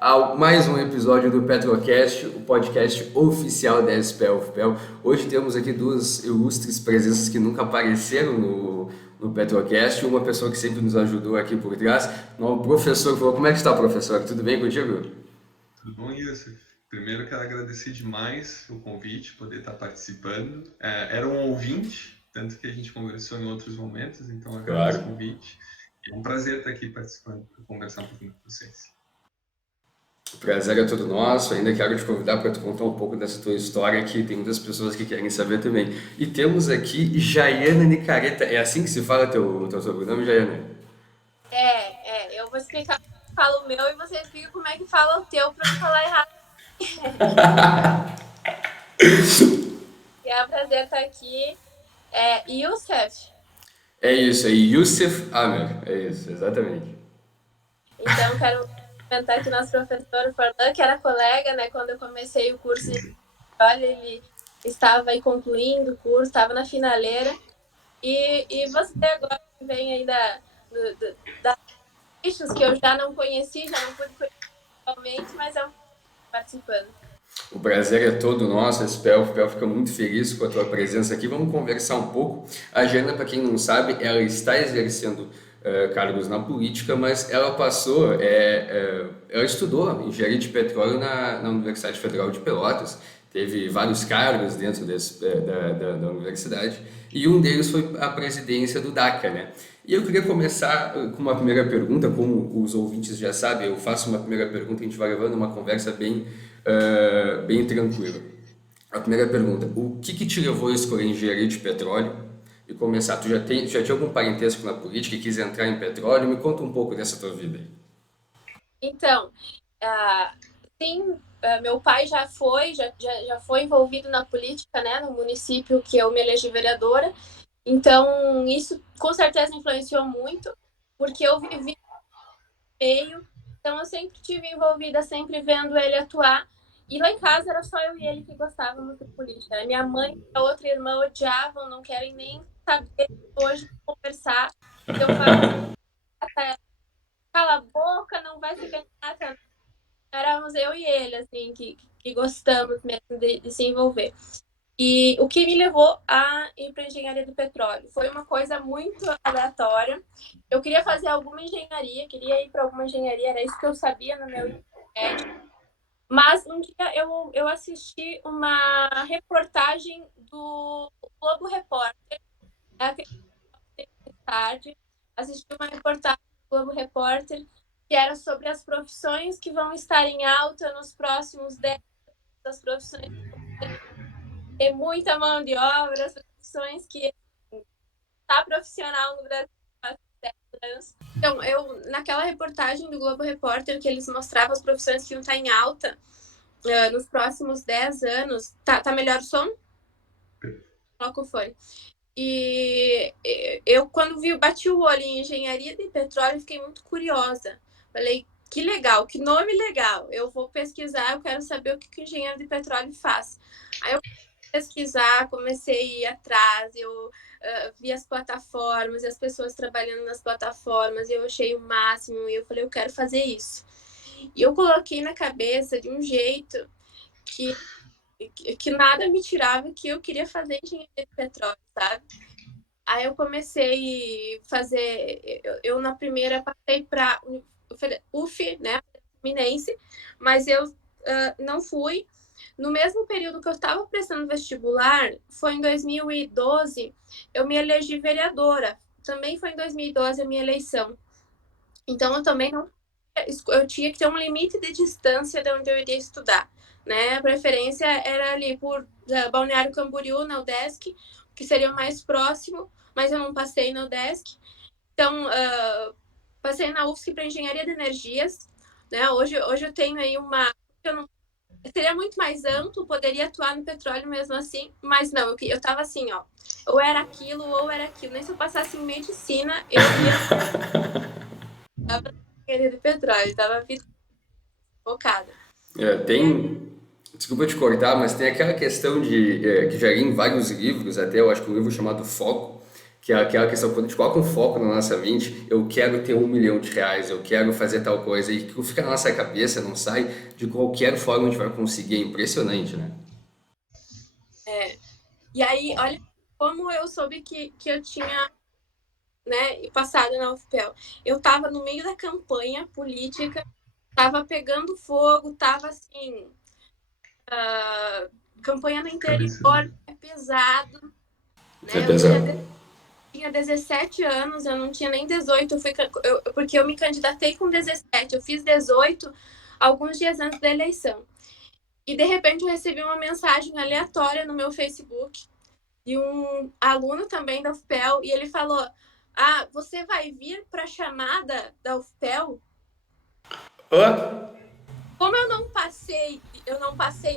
a mais um episódio do Petrocast, o podcast oficial da SPL-FPL. Hoje temos aqui duas ilustres presenças que nunca apareceram no Petrocast, uma pessoa que sempre nos ajudou aqui por trás, o professor. Como é que está, professor? Tudo bem contigo? Tudo bom, Yusuf? Primeiro, quero agradecer demais o convite, poder estar participando. Era um ouvinte, tanto que a gente conversou em outros momentos, então agradeço o Claro. convite. É um prazer estar aqui participando, para conversar um pouquinho com vocês. O prazer é todo nosso. Ainda quero te convidar para tu contar um pouco dessa tua história, que tem muitas pessoas que querem saber também. E temos aqui Jaiana Nicareta. É assim que se fala teu sobrenome, Jaiana? Eu vou explicar como fala o meu e você explica como é que fala o teu para não falar errado. É um prazer estar aqui. Youssef. É isso, é Youssef Amer. É isso, exatamente. Então, quero comentar aqui nosso professor Forlan, que era colega, né? Quando eu comecei o curso, olha, ele estava aí concluindo o curso, estava na finaleira. E você agora vem aí das bichos que eu já não conheci, já não pude conhecer atualmente, mas é um participando. O prazer é todo nosso, a SPEL fica muito feliz com a tua presença aqui. Vamos conversar um pouco. A Jana, para quem não sabe, ela está exercendo cargos na política, mas ela ela estudou engenharia de petróleo na Universidade Federal de Pelotas, teve vários cargos dentro da universidade, e um deles foi a presidência do DACA, né? E eu queria começar com uma primeira pergunta, como os ouvintes já sabem, eu faço uma primeira pergunta e a gente vai levando uma conversa bem tranquila. A primeira pergunta, o que te levou a escolher engenharia de petróleo e começar? Já tinha algum parentesco na política e quis entrar em petróleo? Me conta um pouco dessa tua vida aí. Então, sim, meu pai já foi envolvido na política, né, no município que eu me elegi vereadora. Então, isso com certeza influenciou muito, porque eu vivi no meio, então eu sempre estive envolvida, sempre vendo ele atuar. E lá em casa era só eu e ele que gostávamos de política. A minha mãe e a outra irmã odiavam, não querem nem saber hoje conversar. Eu falava, cala a boca, não vai ser candidata. Éramos eu e ele, assim, que gostamos mesmo de se envolver. E o que me levou a ir para a engenharia do petróleo foi uma coisa muito aleatória. Eu queria fazer alguma engenharia, queria ir para alguma engenharia, era isso que eu sabia no meu ensino médio. Mas um dia eu assisti uma reportagem do Globo Repórter, tarde, assisti uma reportagem do Globo Repórter que era sobre as profissões que vão estar em alta nos próximos 10 anos, as profissões que vão ter muita mão de obra, as profissões que está profissional no Brasil há 10 anos. Então, naquela reportagem do Globo Repórter, que eles mostravam as profissões que iam estar em alta nos próximos 10 anos. Tá melhor o som? Coloca o fone. E eu, quando bati o olho em engenharia de petróleo, fiquei muito curiosa. Falei, que legal, que nome legal. Eu vou pesquisar, eu quero saber o que o engenheiro de petróleo faz. Aí eu pesquisar, comecei a ir atrás, eu vi as plataformas, e as pessoas trabalhando nas plataformas, e eu achei o máximo, e eu falei, eu quero fazer isso. E eu coloquei na cabeça de um jeito que nada me tirava que eu queria fazer engenharia de petróleo, sabe? Aí eu comecei a fazer, eu na primeira passei para UF, né, Fluminense, mas eu não fui. No mesmo período que eu estava prestando vestibular, foi em 2012, eu me elegi vereadora. Também foi em 2012 a minha eleição. Então eu também não, eu tinha que ter um limite de distância de onde eu iria estudar, né? A preferência era ali por Balneário Camboriú, na UDESC, que seria o mais próximo, mas eu não passei na UDESC. Então, passei na UFSC para Engenharia de Energias, né? Hoje eu tenho aí eu não, seria muito mais amplo, poderia atuar no petróleo mesmo assim, mas não, eu estava assim, ó, ou era aquilo, ou era aquilo. Nem se eu passasse em medicina, eu ia de petróleo, estava focada. Desculpa te cortar, mas tem aquela questão que já li em vários livros, até eu acho que um livro chamado Foco, Que é aquela questão, quando a gente coloca um foco na nossa mente, eu quero ter R$ 1 milhão, eu quero fazer tal coisa, e que fica na nossa cabeça, não sai de qualquer forma a gente vai conseguir, é impressionante, né? E aí, olha como eu soube que eu tinha, né, passado na UFPEL. Eu estava no meio da campanha política, estava pegando fogo, estava assim, campanha no interior, é pesado, né? É Eu pesado. tinha 17 anos, eu não tinha nem 18, porque eu me candidatei com 17, eu fiz 18 alguns dias antes da eleição. E de repente eu recebi uma mensagem aleatória no meu Facebook de um aluno também da UFPEL, e ele falou: ah, você vai vir para a chamada da UFPEL? Ó, Como eu não passei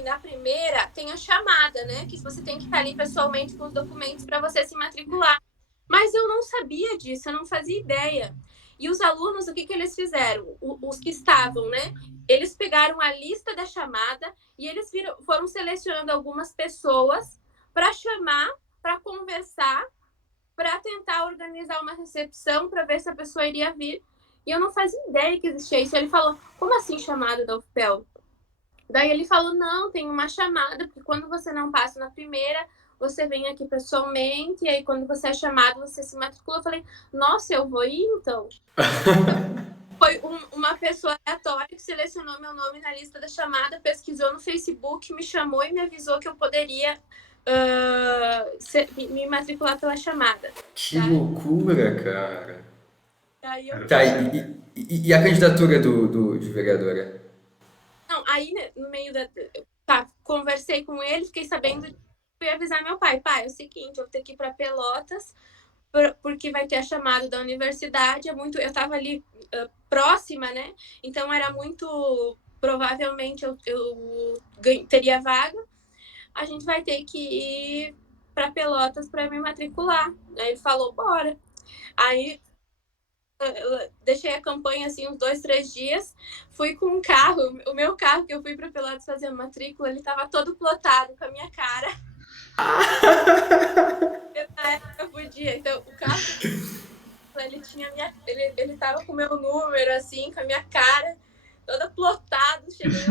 na primeira, tem a chamada, né? Que você tem que estar ali pessoalmente com os documentos para você se matricular. Mas eu não sabia disso, eu não fazia ideia. E os alunos, o que eles fizeram? Os que estavam, né? Eles pegaram a lista da chamada e eles foram selecionando algumas pessoas para chamar, para conversar, para tentar organizar uma recepção, para ver se a pessoa iria vir. E eu não fazia ideia que existia isso. Ele falou: como assim chamada da UFPEL? Daí ele falou: não, tem uma chamada, porque quando você não passa na primeira, você vem aqui pessoalmente, e aí quando você é chamado, você se matricula. Eu falei: nossa, eu vou ir então. Foi uma pessoa aleatória que selecionou meu nome na lista da chamada, pesquisou no Facebook, me chamou e me avisou que eu poderia me matricular pela chamada. que Tá? loucura, cara. Aí eu Tá, fui. e a candidatura de vereadora? Não, aí né, no meio da. Tá, conversei com ele, fiquei sabendo. Fui avisar meu pai: pai, é o seguinte, eu vou ter que ir para Pelotas, porque vai ter a chamada da universidade. Eu estava ali próxima, né? Então era muito. Provavelmente eu teria vaga. A gente vai ter que ir para Pelotas para me matricular. Aí ele falou: bora. Aí eu deixei a campanha assim uns 2, 3 dias, fui com um carro, o meu carro que eu fui para Pelotas fazer a matrícula, ele estava todo plotado com a minha cara. Na época eu podia, então o carro ele tinha ele tava com o meu número assim, com a minha cara toda plotada, cheguei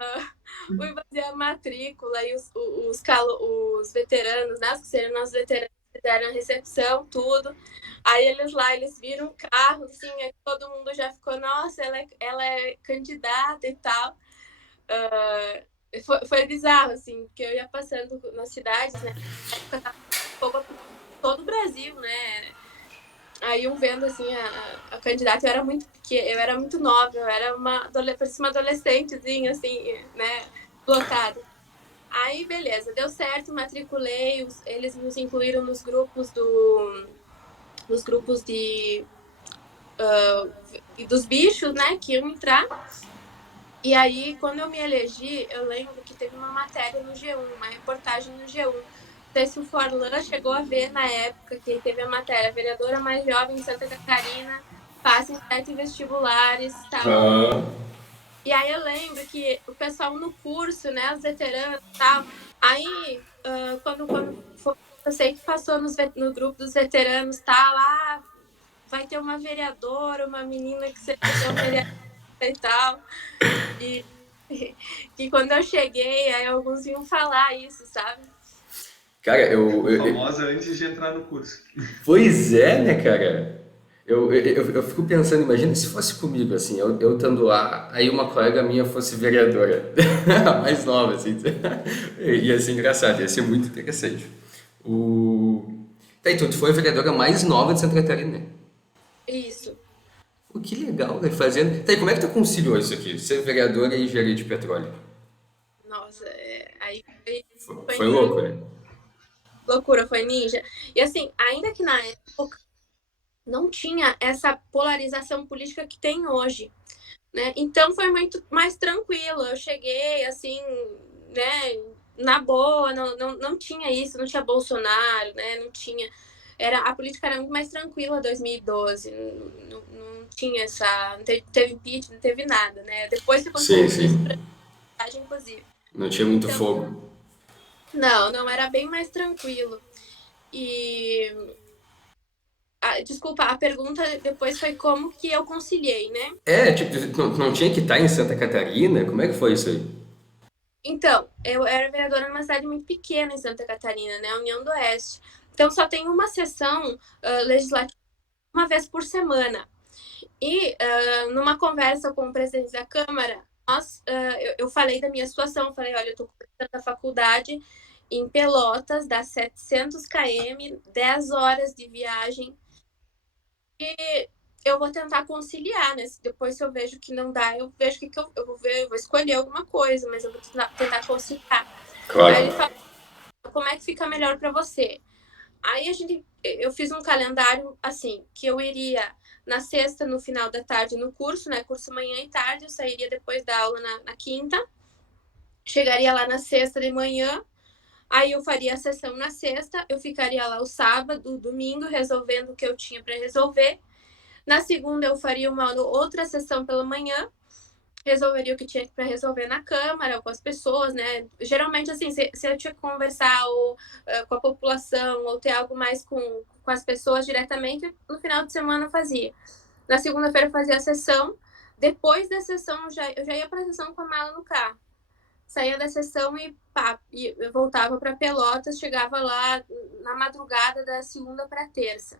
lá, fui fazer a matrícula e os veteranos, né, que seriam nossos veteranos, fizeram a recepção, tudo. Aí eles viram o carro, assim, todo mundo já ficou: nossa, ela é candidata e tal. Foi bizarro, assim, porque eu ia passando nas cidades, né? Na época tava todo o Brasil, né? Aí vendo, assim, a candidata, eu era muito nova, eu era uma adolescentezinha, assim, né? Lotada. Aí, beleza, deu certo, matriculei, eles nos incluíram nos grupos dos bichos, né, que iam entrar. E aí, quando eu me elegi, eu lembro que teve uma matéria no G1, uma reportagem no G1. Não sei se o Forlan chegou a ver na época que teve a matéria: vereadora mais jovem de Santa Catarina passa em 7 vestibulares, tal. E aí eu lembro que o pessoal no curso, né, os veteranos e tal, aí quando eu sei que passou no grupo dos veteranos, tal, vai ter uma vereadora, uma menina que você vai ter um vereador e tal. E que quando eu cheguei, aí alguns iam falar isso, sabe? Cara, Famosa antes de entrar no curso. Pois é, né, cara? Eu fico pensando, imagina se fosse comigo, assim, eu estando lá, aí uma colega minha fosse vereadora, a mais nova, assim. Ia ser engraçado, ia ser muito interessante. Tá, então, tu foi a vereadora mais nova de Santa Catarina. Isso. Pô, que legal, né? Fazendo. Tá, e como é que tu conciliou isso aqui? Ser vereadora e engenharia de petróleo? Nossa, aí Foi louco, né? loucura, foi ninja. E assim, ainda que na época não tinha essa polarização política que tem hoje, né? Então foi muito mais tranquilo. Eu cheguei assim, né, na boa, não tinha isso, não tinha Bolsonaro, né? Não tinha. A política era muito mais tranquila em 2012. Não tinha essa. Não teve impeachment, não teve nada, né? Depois que aconteceu Sim, isso, sim. inclusive. Não tinha muito Então, fogo. Não, era bem mais tranquilo. E desculpa, a pergunta depois foi como que eu conciliei, né? Tipo, não tinha que estar em Santa Catarina? Como é que foi isso aí? Então, eu era vereadora numa cidade muito pequena em Santa Catarina, né? União do Oeste. Então, só tem uma sessão legislativa uma vez por semana. E numa conversa com o presidente da Câmara, eu falei da minha situação. Falei, olha, eu estou começando a faculdade em Pelotas, dá 700 km, 10 horas de viagem. E eu vou tentar conciliar, né? Depois, se eu vejo que não dá, eu vejo que eu vou ver, eu vou escolher alguma coisa, mas eu vou tentar conciliar. Aí ele Claro. falou, como é que fica melhor para você? Aí eu fiz um calendário assim, que eu iria na sexta, no final da tarde, no curso, né? Curso manhã e tarde, eu sairia depois da aula na quinta, chegaria lá na sexta de manhã, aí eu faria a sessão na sexta, eu ficaria lá o sábado, o domingo, resolvendo o que eu tinha para resolver. Na segunda, eu faria uma outra sessão pela manhã, resolveria o que tinha para resolver na Câmara, ou com as pessoas, né? Geralmente, assim, se eu tinha que conversar ou, com a população, ou ter algo mais com as pessoas diretamente, no final de semana eu fazia. Na segunda-feira eu fazia a sessão, depois da sessão eu já ia para a sessão com a mala no carro. Saía da sessão e pá, eu voltava para Pelotas, chegava lá na madrugada da segunda para terça.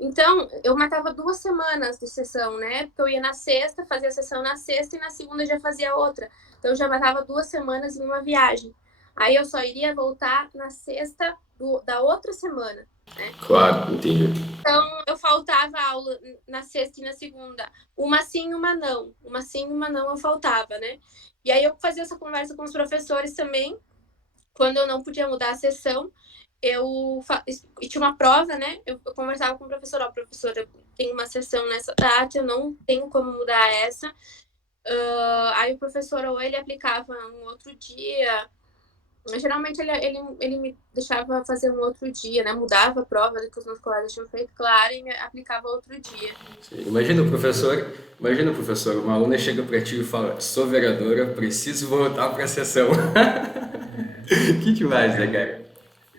Então, eu matava 2 semanas de sessão, né? Porque eu ia na sexta, fazia a sessão na sexta e na segunda já fazia outra. Então, eu já matava 2 semanas em uma viagem. Aí eu só iria voltar na sexta da outra semana, né? Claro, entendi. Então, eu faltava aula na sexta e na segunda. Uma sim, uma não. Uma sim, uma não eu faltava, né? E aí eu fazia essa conversa com os professores também, quando eu não podia mudar a sessão, e tinha uma prova, né? Eu conversava com o professor, ó, professor, eu tenho uma sessão nessa data, eu não tenho como mudar essa. Aí o professor ou ele aplicava um outro dia. Geralmente ele me deixava fazer um outro dia, né? Mudava a prova que os meus colegas tinham feito, claro, e me aplicava outro dia. Imagina o professor, uma aluna chega para ti e fala, sou vereadora, preciso voltar para a sessão. Que demais, né, É, cara?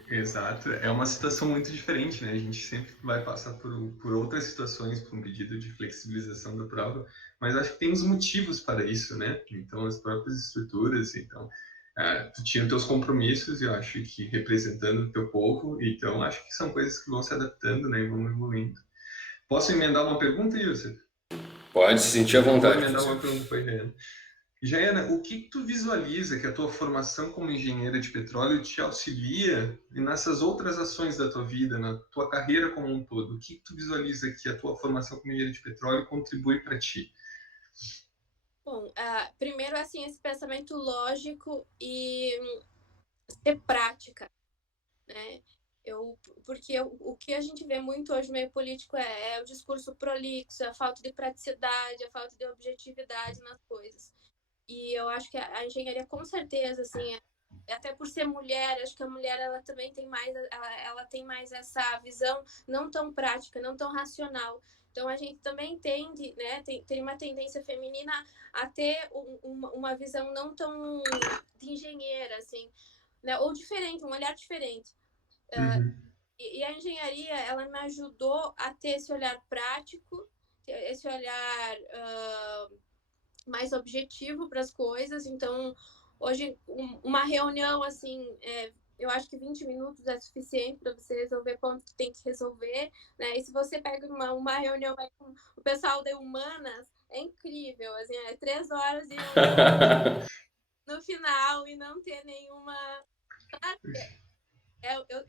exato. É uma situação muito diferente, né? A gente sempre vai passar por outras situações, por um pedido de flexibilização da prova, mas acho que tem os motivos para isso, né? Então, as próprias estruturas, então, tu tinha teus compromissos, eu acho que representando o teu povo, então acho que são coisas que vão se adaptando, né? E vão evoluindo. Posso emendar uma pergunta, Yusuf? Pode se sentir à Vou vontade, emendar professor. uma pergunta para a Jaiana, o que tu visualiza que a tua formação como engenheira de petróleo te auxilia nessas outras ações da tua vida, na tua carreira como um todo? O que tu visualiza que a tua formação como engenheira de petróleo contribui para ti? Bom, primeiro, assim, esse pensamento lógico e ser prática, né? O que a gente vê muito hoje no meio político é o discurso prolixo, a falta de praticidade, a falta de objetividade nas coisas. E eu acho que a engenharia, com certeza, assim, até por ser mulher, acho que a mulher ela também tem mais, ela tem mais essa visão não tão prática, não tão racional. Então a gente também tende, né, tem uma tendência feminina a ter uma visão não tão de engenheira, assim, né, ou diferente, um olhar diferente. Uhum. E a engenharia, ela me ajudou a ter esse olhar prático, esse olhar mais objetivo para as coisas. Então, hoje, uma reunião, assim, eu acho que 20 minutos é suficiente para você resolver pontos que tem que resolver, né? E se você pega uma reunião com o pessoal de humanas, é incrível, assim, 3 horas de reunião no final e não ter nenhuma...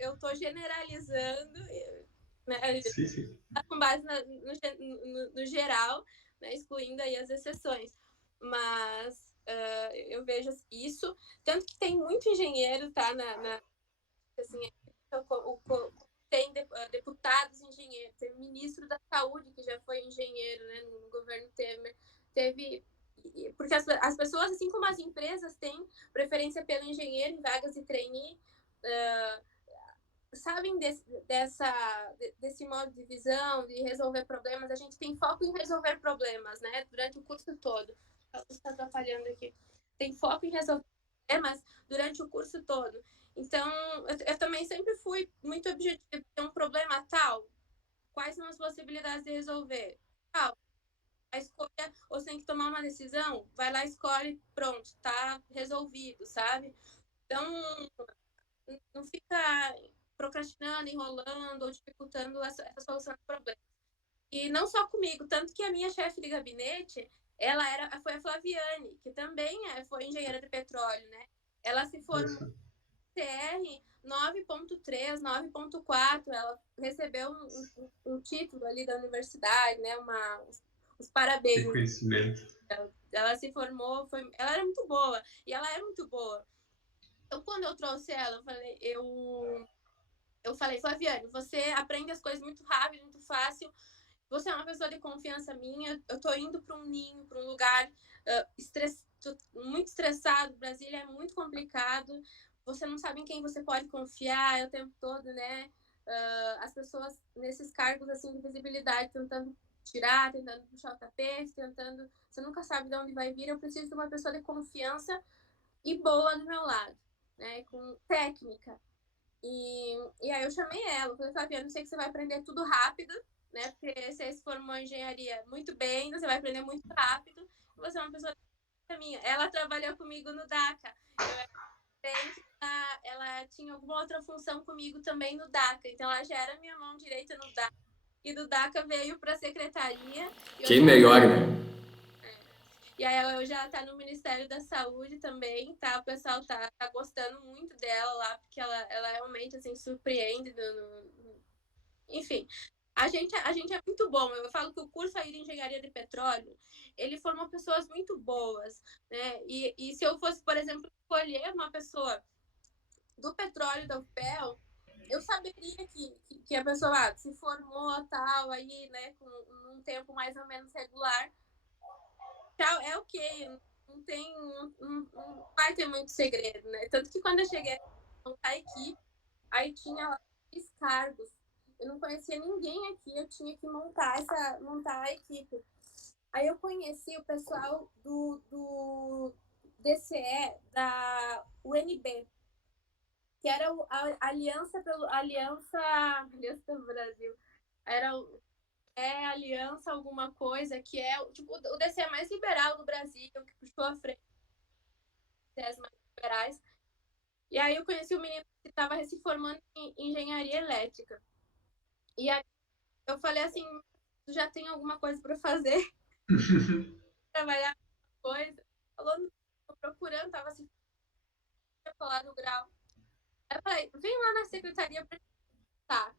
Eu estou generalizando, né? Sim, sim. Com base no geral, né, excluindo aí as exceções. Mas eu vejo isso, tanto que tem muito engenheiro, tá? Assim, tem deputados engenheiros, tem ministro da saúde que já foi engenheiro, né, no governo Temer. Teve porque as pessoas, assim como as empresas, têm preferência pelo engenheiro em vagas de trainee, sabem desse modo de visão, de resolver problemas. A gente tem foco em resolver problemas, né? Durante o curso todo. Está atrapalhando aqui. Tem foco em resolver problemas durante o curso todo. Então, eu também sempre fui muito objetiva. Tem um problema tal, quais são as possibilidades de resolver? Tal, a escolha, ou você tem que tomar uma decisão, vai lá, escolhe, pronto, tá resolvido, sabe? Então, não fica procrastinando, enrolando ou dificultando essa solução do problema. E não só comigo, tanto que a minha chefe de gabinete, foi a Flaviane, que também foi engenheira de petróleo, né? Ela se formou TR 9.3, 9.4, ela recebeu um título ali da universidade, né? Os parabéns. Reconhecimento. Ela se formou, ela era muito boa, e ela é muito boa. Então, quando eu trouxe ela, eu falei, Flaviane, você aprende as coisas muito rápido, muito fácil, você é uma pessoa de confiança minha, eu tô indo para um ninho, para um lugar muito estressado, Brasília é muito complicado, você não sabe em quem você pode confiar o tempo todo, né? As pessoas nesses cargos assim de visibilidade tentando tirar, tentando puxar o tapete, você nunca sabe de onde vai vir, eu preciso de uma pessoa de confiança e boa do meu lado, né? Com técnica. E aí eu chamei ela, falei, Flaviana, eu sei que você vai aprender tudo rápido, né? Porque você se formou em engenharia muito bem, você vai aprender muito rápido. Você é uma pessoa minha. Ela trabalhou comigo no DACA. Ela tinha alguma outra função comigo também no DACA. Então ela já era minha mão direita no DACA. E do DACA veio para a secretaria. Quem melhor, né? E aí ela hoje ela tá no Ministério da Saúde também, tá? O pessoal tá gostando muito dela lá, porque ela realmente, assim, surpreende. Enfim, a gente é muito bom. Eu falo que o curso aí de Engenharia de Petróleo, ele forma pessoas muito boas, né? E se eu fosse, por exemplo, escolher uma pessoa do petróleo da UFPEL, eu saberia que a pessoa se formou tal, aí, né, com um tempo mais ou menos regular, é ok, não tem, não vai ter muito segredo, né? Tanto que quando eu cheguei a montar a equipe, aí tinha lá 3 cargos. Eu não conhecia ninguém aqui, eu tinha que montar a equipe. Aí eu conheci o pessoal do DCE, da UNB, que era a Aliança pelo Brasil. Era aliança alguma coisa, que é tipo, o DCE mais liberal do Brasil, que puxou a frente das mais liberais. E aí eu conheci o menino que estava se formando em engenharia elétrica. E aí eu falei assim, tu já tem alguma coisa para fazer? Trabalhar coisa? Falou, não, tô procurando, tava assim, lá no grau. Aí eu falei, vem lá na secretaria para tá.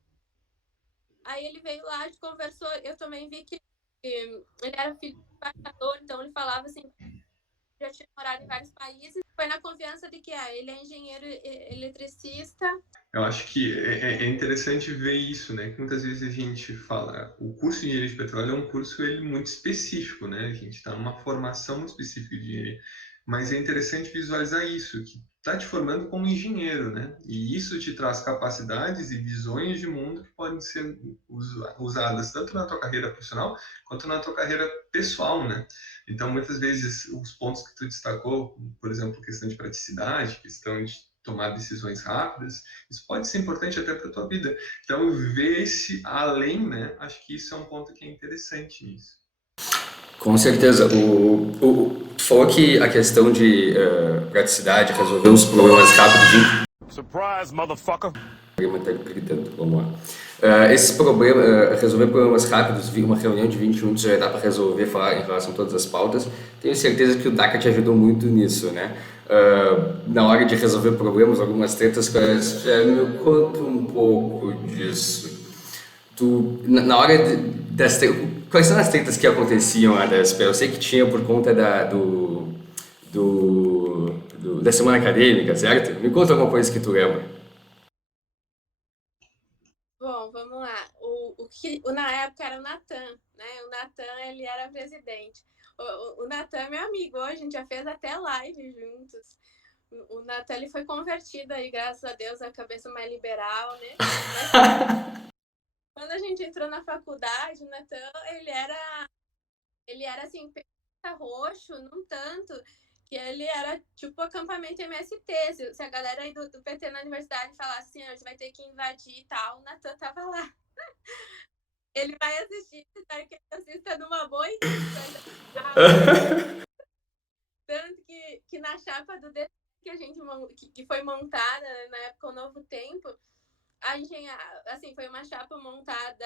Aí ele veio lá, a gente conversou, eu também vi que ele era filho de embaixador, então ele falava assim, já tinha morado em vários países, foi na confiança de que ele é engenheiro eletricista. Eu acho que é interessante ver isso, né? Que muitas vezes a gente fala, o curso de engenharia de petróleo é um curso muito específico, né? A gente está numa formação muito específica de engenharia, mas é interessante visualizar isso, que está te formando como engenheiro, né? E isso te traz capacidades e visões de mundo que podem ser usadas tanto na tua carreira profissional quanto na tua carreira pessoal, né? Então, muitas vezes, os pontos que tu destacou, por exemplo, questão de praticidade, questão de tomar decisões rápidas, isso pode ser importante até para a tua vida. Então, ver-se além, né? Acho que isso é um ponto que é interessante nisso. Com certeza. Tu falou que a questão de praticidade, resolver os problemas rápido. Surprise, motherfucker! Tá gritando, vamos lá. Esses problemas, resolver problemas rápidos, uma reunião de 20 minutos já dá para resolver, falar em relação a todas as pautas. Tenho certeza que o DACA te ajudou muito nisso, né? Na hora de resolver problemas, algumas tretas, me conta um pouco disso. Na hora das tretas, quais são as tretas que aconteciam lá da SPE? Eu sei que tinha por conta da semana acadêmica, certo? Me conta alguma coisa que tu lembra. Bom, vamos lá. Na época era o Natan, né? O Natan, ele era presidente. O Natan é meu amigo hoje, a gente já fez até live juntos. O Natan, ele foi convertido aí, graças a Deus, a cabeça mais liberal, né? Mas quando a gente entrou na faculdade, o Natan, ele era assim, roxo, não tanto. que ele era tipo acampamento MST. Se a galera aí do PT na universidade falasse assim, a gente vai ter que invadir e tal, o Natan tava lá. Ele vai assistir, espero que ele assista numa boa e tanto que na chapa do DC que a gente que foi montada na época o Novo Tempo, assim, foi uma chapa montada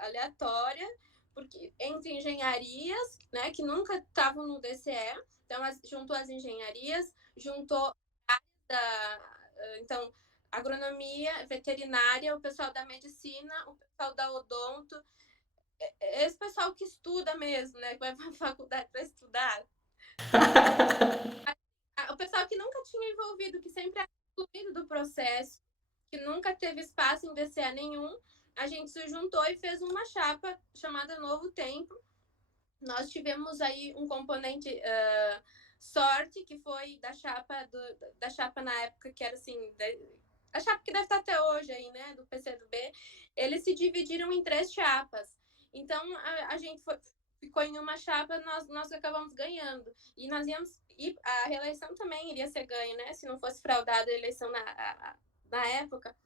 aleatória, porque entre engenharias, né, que nunca estavam no DCE, então juntou as engenharias, juntou então agronomia, veterinária, o pessoal da medicina, o pessoal da odonto, esse pessoal que estuda mesmo, né, que vai para a faculdade para estudar. O pessoal que nunca tinha envolvido, que sempre é excluído do processo, que nunca teve espaço em DCE nenhum, a gente se juntou e fez uma chapa chamada Novo Tempo. Nós tivemos aí um componente sorte, que foi da chapa na época, que era assim, a chapa que deve estar até hoje aí, né, do PCdoB, eles se dividiram em 3 chapas. Então, a gente ficou em uma chapa, nós acabamos ganhando. E nós íamos... E a reeleição também iria ser ganha, né? Se não fosse fraudada a eleição na época.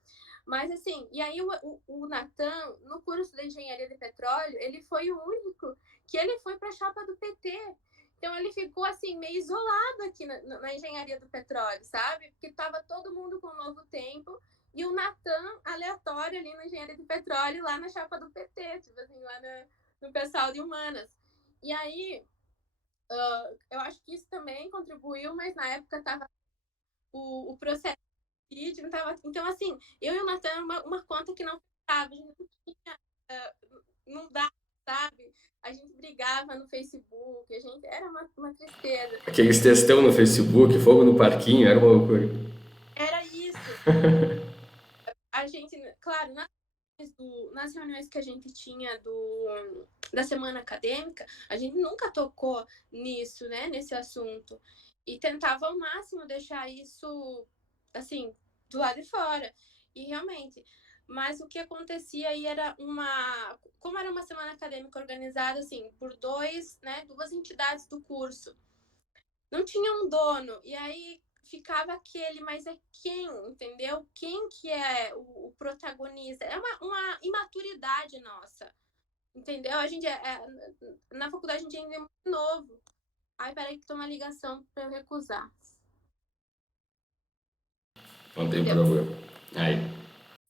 Mas, assim, e aí o Natan, no curso de Engenharia de Petróleo, ele foi o único que ele foi para a chapa do PT. Então, ele ficou, assim, meio isolado aqui na Engenharia do Petróleo, sabe? Porque estava todo mundo com o Novo Tempo e o Natan, aleatório, ali na Engenharia do Petróleo, lá na chapa do PT, tipo assim, lá no pessoal de Humanas. E aí... eu acho que isso também contribuiu, mas na época estava o processo de vídeo, não tava... Então, assim, eu e o Natan, uma conta que não fechava, a gente não tinha, não dá, sabe? A gente brigava no Facebook, a gente... Era uma tristeza. Aqueles textão no Facebook, fogo no parquinho, era uma loucura. Era isso. A gente, claro, nas reuniões que a gente tinha da semana acadêmica, a gente nunca tocou nisso, né, nesse assunto. E tentava ao máximo deixar isso, assim, do lado de fora. E realmente, mas o que acontecia aí era como era uma semana acadêmica organizada, assim, por duas entidades do curso, não tinha um dono. E aí ficava aquele, mas é quem, entendeu? Quem que é o protagonista? É uma imaturidade nossa, entendeu? A gente na faculdade a gente ainda é muito novo. Ai, peraí que tem uma ligação para eu recusar. Não tem problema. Aí.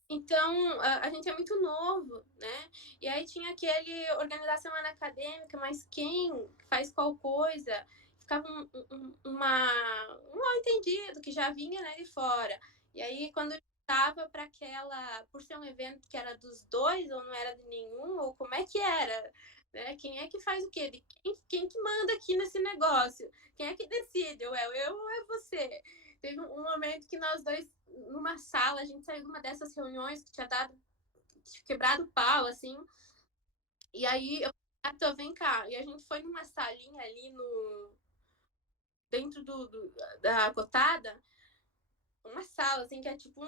Então, a gente é muito novo, né? E aí tinha aquele organização acadêmica, mas quem faz qual coisa? Ficava um mal-entendido que já vinha, né, de fora. E aí, quando estava para por ser um evento que era dos dois, ou não era de nenhum, ou como é que era? Né? Quem é que faz o quê? Quem que manda aqui nesse negócio? Quem é que decide? Ou eu ou é você? Teve um momento que nós dois, numa sala, a gente saiu de uma dessas reuniões que tinha quebrado o pau, assim. E aí eu falei, vem cá. E a gente foi numa salinha ali dentro da cotada, uma sala, assim, que é tipo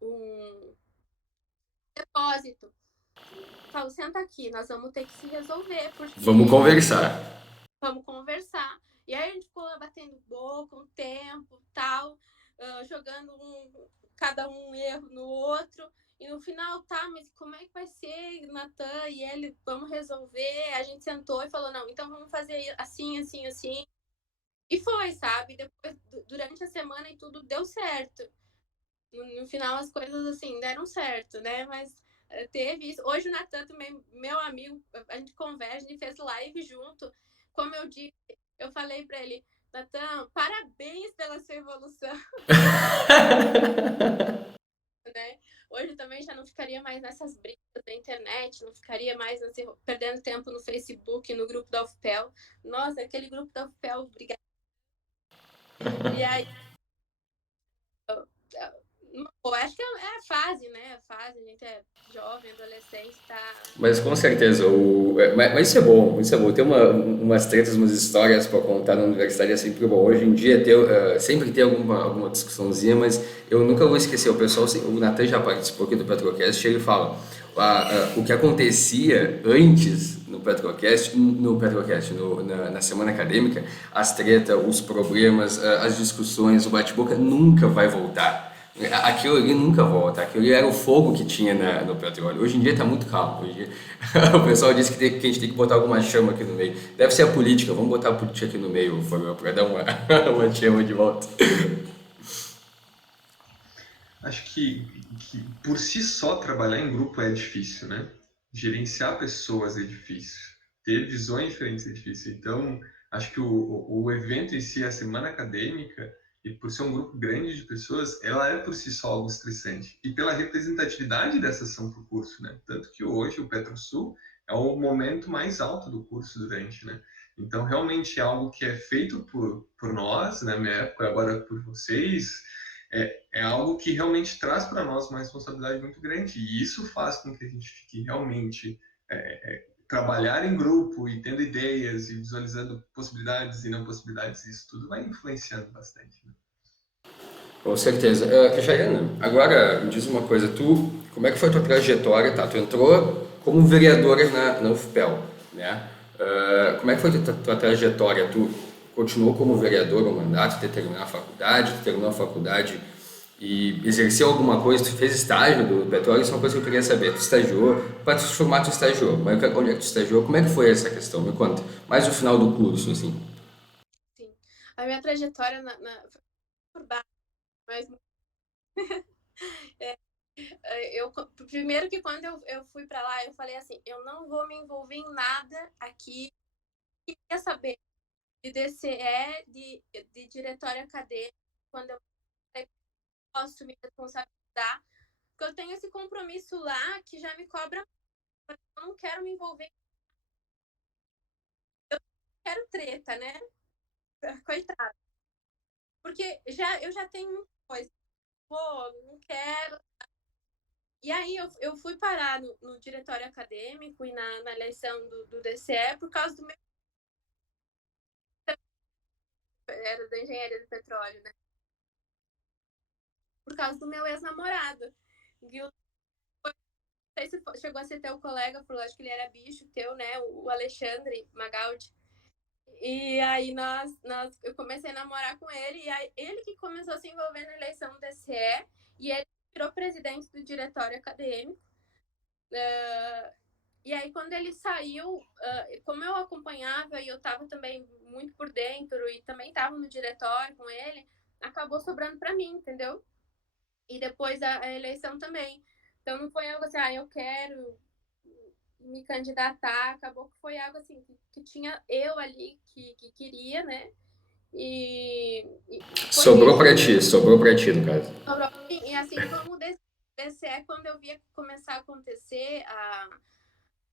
um depósito. Falo, senta aqui, nós vamos ter que se resolver. Vamos conversar. Vamos conversar. E aí a gente ficou lá batendo boca um tempo, tal, jogando cada um erro no outro. E no final, tá, mas como é que vai ser, Natan e ele? Vamos resolver. A gente sentou e falou, não, então vamos fazer assim, assim, assim. E foi, sabe? Depois, durante a semana e tudo deu certo. No final as coisas, assim, deram certo, né? Mas teve isso. Hoje o Natan também, meu amigo, a gente conversa, a gente fez live junto. Como eu disse, eu falei pra ele, Natan, parabéns pela sua evolução. Né? Hoje também já não ficaria mais nessas brigas da internet, não ficaria mais perdendo tempo no Facebook, no grupo da UFPEL. Nossa, aquele grupo da UFPEL, obrigada. E aí, eu acho que é a fase, né? A fase, a gente é jovem, adolescente, tá... Mas com certeza, mas isso é bom, isso é bom. Ter umas tretas, umas histórias para contar na universidade é sempre bom. Hoje em dia sempre tem alguma discussãozinha, mas eu nunca vou esquecer. O pessoal, o Natan já participou aqui do Petrocast, ele fala o que acontecia antes no Petrocast, na semana acadêmica, as tretas, os problemas, as discussões, o bate-boca nunca vai voltar. Aquilo ali nunca volta. Aquilo ali era o fogo que tinha no petróleo. Hoje em dia está muito calmo. Hoje em dia, o pessoal disse que a gente tem que botar alguma chama aqui no meio. Deve ser a política. Vamos botar a política aqui no meio, Fabião, para dar uma chama de volta. Acho que por si só trabalhar em grupo é difícil, né? Gerenciar pessoas é difícil. Ter visões diferentes é difícil. Então, acho que o evento em si, a semana acadêmica, e por ser um grupo grande de pessoas, ela é por si só algo estressante. E pela representatividade dessa ação para o curso, né? Tanto que hoje o PetroSul é o momento mais alto do curso durante, né? Então, realmente é algo que é feito por nós, na minha época, agora por vocês, é algo que realmente traz para nós uma responsabilidade muito grande. E isso faz com que a gente fique realmente trabalhar em grupo e tendo ideias e visualizando possibilidades e não possibilidades, isso tudo vai influenciando bastante, né? Com certeza. Jaiana, agora me diz uma coisa, como é que foi a tua trajetória, tá? Tu entrou como vereadora na UFPEL, né? Como é que foi a tua trajetória? Tu continuou como vereador o mandato, terminou a faculdade e exerceu alguma coisa? Tu fez estágio do petróleo? Isso é uma coisa que eu queria saber. Tu estagiou, para te formar tu estagiou, mas onde é que tu estagiou? Como é que foi essa questão? Me conta. Mais o final do curso, assim. Sim. A minha trajetória foi por baixo, mas primeiro que quando eu fui para lá, eu falei assim, eu não vou me envolver em nada aqui. Queria saber de DCE, de diretório acadêmico, quando eu posso me responsabilizar, porque eu tenho esse compromisso lá que já me cobra, eu não quero me envolver, eu quero treta, né? Coitada. Porque eu já tenho muita coisa, pô, não quero. E aí eu fui parar no diretório acadêmico e na eleição do DCE por causa do meu... Era da engenharia do petróleo, né? Por causa do meu ex-namorado. Viu? Não sei se chegou a ser teu colega, porque eu acho que ele era bicho teu, né? O Alexandre Magaldi. E aí eu comecei a namorar com ele, e aí ele que começou a se envolver na eleição do DCE, e ele virou presidente do diretório acadêmico. E aí, quando ele saiu, como eu acompanhava e eu estava também muito por dentro e também estava no diretório com ele, acabou sobrando para mim, entendeu? E depois a eleição também. Então, não foi algo assim, eu quero me candidatar. Acabou que foi algo assim, que tinha eu ali que queria, né? E Sobrou para ti, no caso. E assim como o DCE, quando eu via começar a acontecer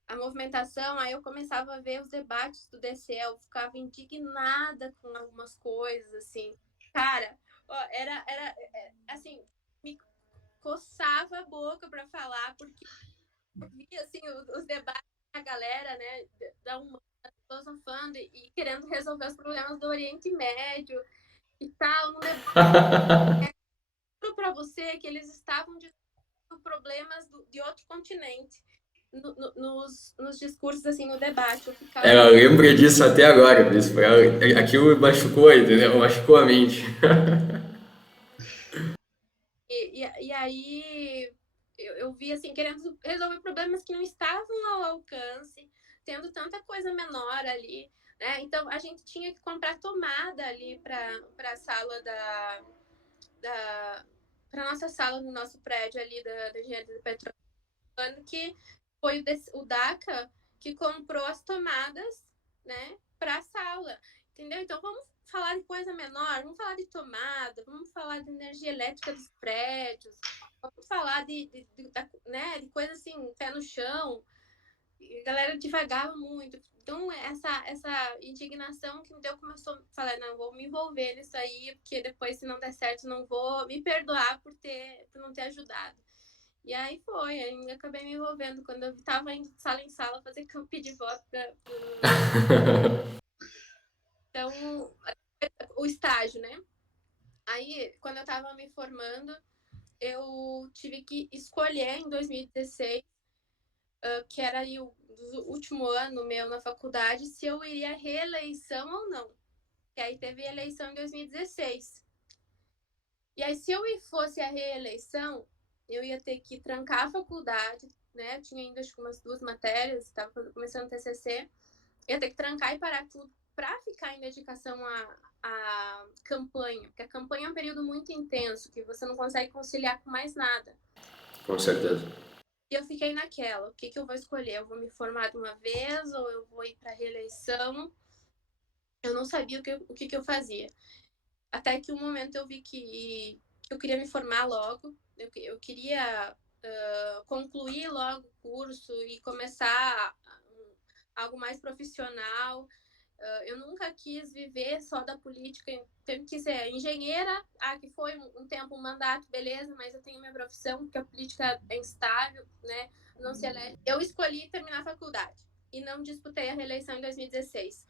a movimentação, aí eu começava a ver os debates do DCE, eu ficava indignada com algumas coisas, assim. Cara, era assim, me coçava a boca para falar, porque eu via, assim, os debates da galera, né, da humana, filosofando e querendo resolver os problemas do Oriente Médio e tal. Não lembro para você que eles estavam discutindo problemas de outro continente. Nos discursos, assim, no debate. Ela lembra disso até agora, Bispo. Aquilo machucou, entendeu? Machucou a mente. E aí eu vi, assim, querendo resolver problemas que não estavam ao alcance, tendo tanta coisa menor ali, né? Então, a gente tinha que comprar tomada ali para a sala para nossa sala no nosso prédio ali da engenharia do petróleo, que foi o DACA que comprou as tomadas, né, para a sala, entendeu? Então vamos falar de coisa menor, vamos falar de tomada, vamos falar de energia elétrica dos prédios, vamos falar né, de coisa assim, pé no chão. E a galera divagava muito. Então, essa indignação que me deu, começou a falar, não, vou me envolver nisso aí, porque depois, se não der certo, não vou me perdoar por não ter ajudado. E aí foi, aí acabei me envolvendo. Quando eu estava indo de sala em sala fazer campo de voto Então, o estágio, né? Aí, quando eu estava me formando, eu tive que escolher em 2016 que era aí o último ano meu na faculdade, se eu iria à reeleição ou não. Que aí teve eleição em 2016. E aí, se eu fosse à reeleição, eu ia ter que trancar a faculdade, né? Eu tinha ainda acho que umas 2 matérias, estava começando o TCC. Eu ia ter que trancar e parar tudo para ficar em dedicação à campanha. Porque a campanha é um período muito intenso, que você não consegue conciliar com mais nada. Com certeza. E eu fiquei naquela, o que eu vou escolher? Eu vou me formar de uma vez ou eu vou ir para reeleição? Eu não sabia o que eu fazia. Até que um momento eu vi que eu queria me formar logo, eu queria concluir logo o curso e começar algo mais profissional. Eu nunca quis viver só da política, eu quis ser engenheira, que foi um tempo um mandato, beleza, mas eu tenho minha profissão, porque a política é instável, né? Não se elege. Eu escolhi terminar a faculdade e não disputei a reeleição em 2016.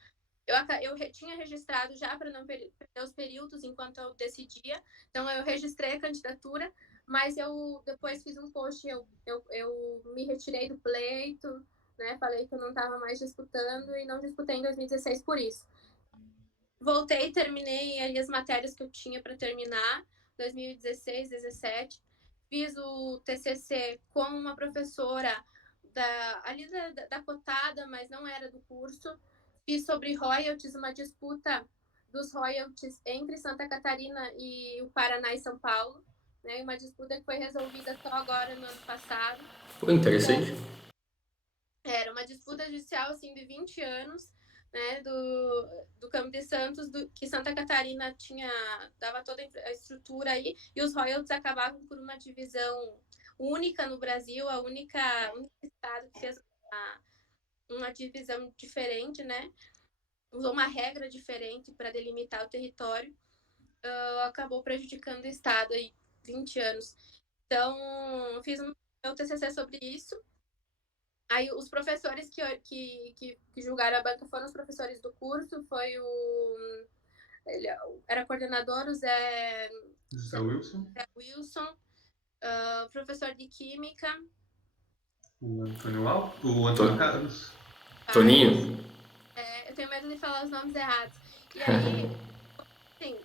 Eu tinha registrado já para não perder os períodos enquanto eu decidia, então eu registrei a candidatura, mas eu depois fiz um post, eu me retirei do pleito, né? Falei que eu não estava mais disputando e não disputei em 2016 por isso. Voltei, terminei ali as matérias que eu tinha para terminar, 2016, 17. Fiz o TCC com uma professora ali da cotada, mas não era do curso. Fiz sobre royalties, uma disputa dos royalties entre Santa Catarina e o Paraná e São Paulo, né? Uma disputa que foi resolvida só agora no ano passado. Pô, interessante. Era uma disputa judicial assim de 20 anos, né, do Campo de Santos, que Santa Catarina dava toda a estrutura aí, e os royalties acabavam por uma divisão única no Brasil, o único estado que fez uma divisão diferente, né? Usou uma regra diferente para delimitar o território, acabou prejudicando o estado aí 20 anos. Então, fiz meu TCC sobre isso. Aí os professores que julgaram a banca foram os professores do curso, foi ele era coordenador, o Zé Wilson, professor de Química. O Antônio Carlos. Toninho? Eu tenho medo de falar os nomes errados. E aí, assim,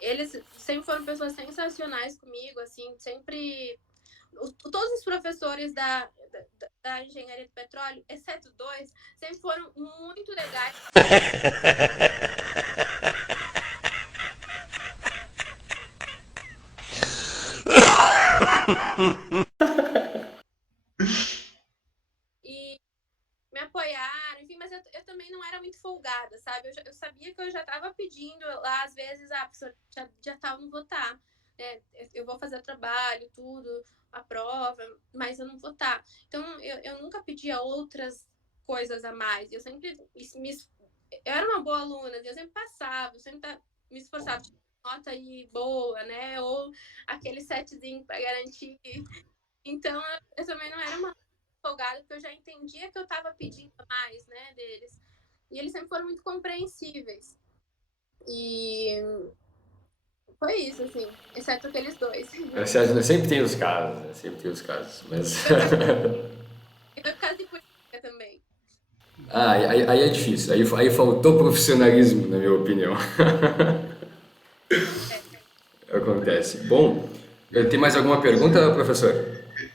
eles sempre foram pessoas sensacionais comigo, assim, sempre... Todos os professores da engenharia do petróleo, exceto 2, sempre foram muito legais. E me apoiaram, enfim, mas eu também não era muito folgada, sabe? Eu sabia que eu já estava pedindo lá, às vezes, professor, já tá, eu não vou estar. Eu vou fazer trabalho, tudo, a prova, mas eu não vou estar. Então, eu nunca pedia outras coisas a mais. Eu sempre eu era uma boa aluna, eu sempre passava, eu sempre me esforçava, tipo, nota aí boa, né? Ou aquele setzinho para garantir. Então, eu também não era uma folgada, porque eu já entendia que eu estava pedindo mais, né, deles. E eles sempre foram muito compreensíveis. E foi isso, assim, exceto aqueles 2. Sempre tem os casos, né? Sempre tem os casos, mas... E foi por causa de política também. aí é difícil, aí faltou profissionalismo, na minha opinião. Acontece. Bom, tem mais alguma pergunta, professor?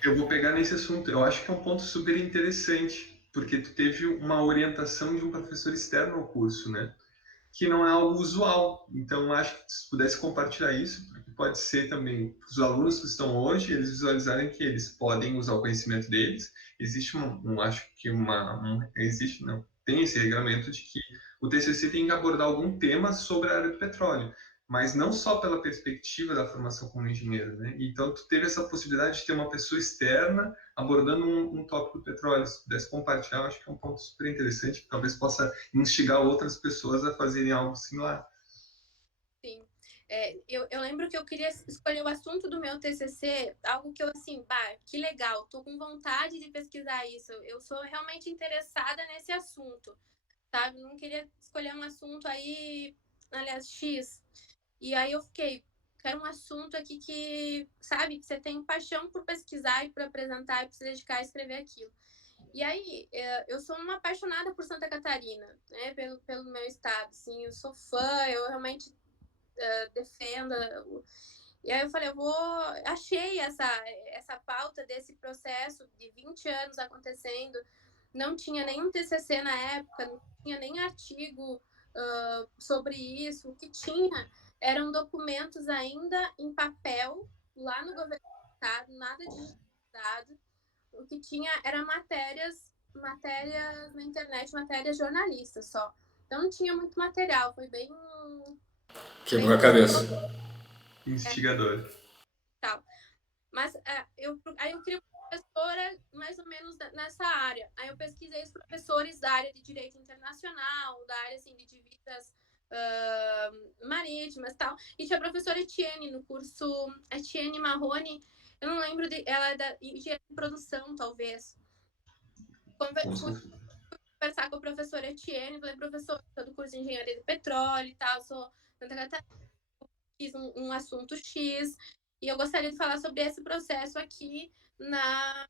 Eu vou pegar nesse assunto. Eu acho que é um ponto super interessante, porque tu teve uma orientação de um professor externo ao curso, né? Que não é algo usual. Então, acho que se pudesse compartilhar isso, porque pode ser também os alunos que estão hoje, eles visualizarem que eles podem usar o conhecimento deles. Existe tem esse regulamento de que o TCC tem que abordar algum tema sobre a área do petróleo, mas não só pela perspectiva da formação como engenheiro, né? Então, tu teve essa possibilidade de ter uma pessoa externa abordando um tópico do petróleo. Se pudesse compartilhar, acho que é um ponto super interessante, que talvez possa instigar outras pessoas a fazerem algo similar. Sim. Eu lembro que eu queria escolher o assunto do meu TCC, algo que eu, assim, que legal, tô com vontade de pesquisar isso, eu sou realmente interessada nesse assunto, sabe? Não queria escolher um assunto aí, aliás, X. E aí eu quero um assunto aqui que, sabe, que você tem paixão por pesquisar e por apresentar e por se dedicar a escrever aquilo. E aí, eu sou uma apaixonada por Santa Catarina, né, pelo meu estado, assim, eu sou fã, eu realmente defendo. E aí eu falei, achei essa pauta desse processo de 20 anos acontecendo, não tinha nenhum TCC na época, não tinha nem artigo sobre isso, o que tinha eram documentos ainda em papel, lá no governo do estado, nada digitalizado, o que tinha era matérias na internet, matérias jornalistas só. Então não tinha muito material, foi bem Quebrou a cabeça. Instigador. tal. Mas aí eu queria uma professora mais ou menos nessa área. Aí eu pesquisei os professores da área de direito internacional, da área assim, de divisas marítimas e tal. E tinha a professora Etienne no curso, Etienne Marrone, eu não lembro, ela é da engenharia de produção, talvez. Fui conversar com a professora Etienne, falei, professora, sou do curso de engenharia de petróleo e tal, sou Santa Catarina, fiz um assunto X, e eu gostaria de falar sobre esse processo aqui na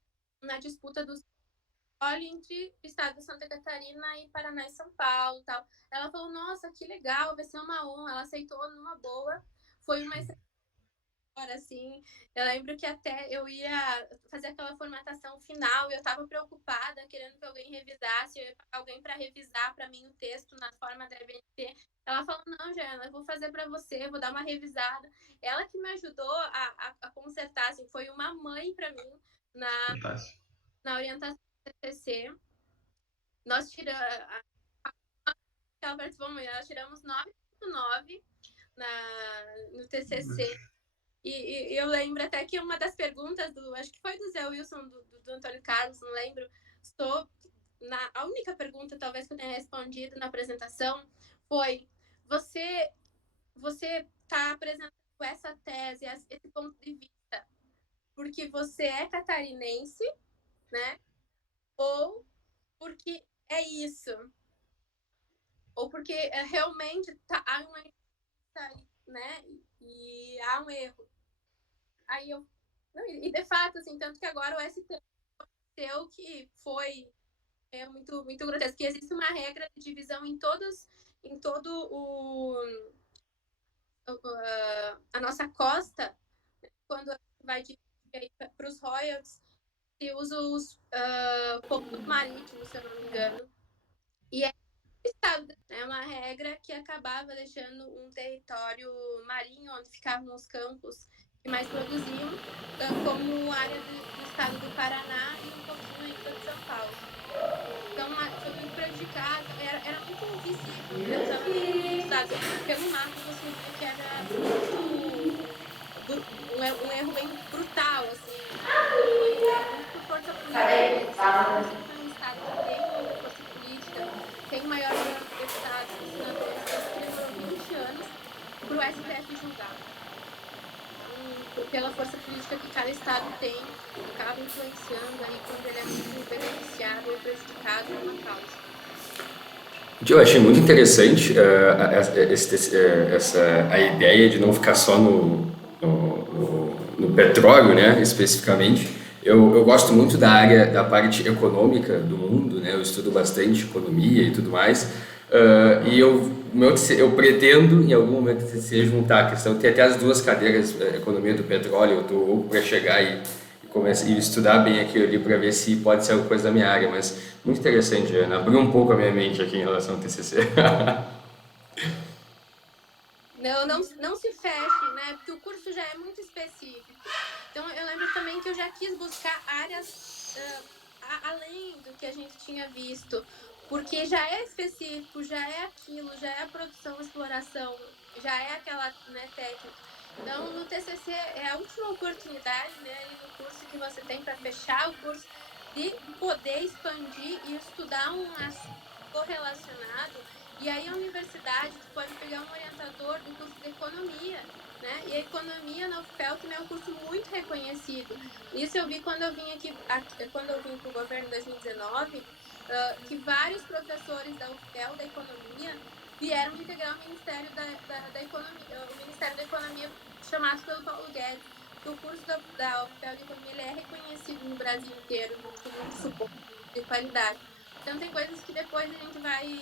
disputa do petróleo entre o estado de Santa Catarina e Paraná e São Paulo, tal. Ela falou, nossa, que legal, vai ser uma honra. Ela aceitou numa boa. Foi uma hora, assim. Eu lembro que até eu ia fazer aquela formatação final e eu estava preocupada, querendo que alguém revisasse, eu ia pagar alguém para revisar para mim o texto na forma da EBNT. Ela falou, não, Jana, eu vou fazer para você, vou dar uma revisada. Ela que me ajudou a consertar, assim, foi uma mãe para mim na orientação do TCC. Nós tiramos 9,9 no TCC. E eu lembro até que uma das perguntas acho que foi do Zé Wilson, do Antônio Carlos, não lembro, a única pergunta talvez que eu tenha respondido na apresentação foi: você está apresentando essa tese, esse ponto de vista, porque você é catarinense, né? Ou porque é isso? Ou porque realmente há uma, né? E há um erro. Aí eu. Não, e de fato, assim, tanto que agora o STF que foi muito, muito grotesco. Que existe uma regra de divisão em todo a nossa costa, quando vai dividir para os royalties, se usa os pontos marítimos, se eu não me engano. E é uma regra que acabava deixando um território marinho, onde ficavam os campos que mais produziam, como área do estado do Paraná e um pouquinho ainda de São Paulo. Então, foi muito prejudicado, era muito visível. Eu estava vendo os dados, pelo mapa você via que era um erro bem brutal, assim. E muito por força política. Foi um estado que tem muita força política, tem o maior número de deputados e senadores, tanto que demorou 20 anos para o STF julgar. Pela força política que cada estado tem, acaba influenciando aí quando ele é muito beneficiado ou prejudicado numa causa. Eu achei muito interessante a ideia de não ficar só no petróleo, né, especificamente. Eu gosto muito da parte econômica do mundo, né, eu estudo bastante economia e tudo mais. E eu pretendo, em algum momento, juntar a questão, tem até as duas cadeiras, economia do petróleo, eu estou louco para chegar e estudar bem aquilo ali para ver se pode ser alguma coisa da minha área, mas muito interessante, Ana. Abriu um pouco a minha mente aqui em relação ao TCC. Não se feche, né? Porque o curso já é muito específico. Então, eu lembro também que eu já quis buscar áreas além do que a gente tinha visto, porque já é específico, já é aquilo, já é a produção, exploração, já é aquela, né, técnica. Então, no TCC é a última oportunidade, né, ali no curso que você tem para fechar o curso, de poder expandir e estudar um assunto correlacionado. E aí a universidade, tu pode pegar um orientador do curso de economia, né? E a economia na UFPEL também é um curso muito reconhecido. Isso eu vi quando eu vim quando eu vim para o governo em 2019, que vários professores da UFPEL da economia vieram integrar o Ministério da Economia, o Ministério da Economia chamado pelo Paulo Guedes. Porque o curso da UFPEL de economia ele é reconhecido no Brasil inteiro, com muito suporte de qualidade. Então tem coisas que depois a gente vai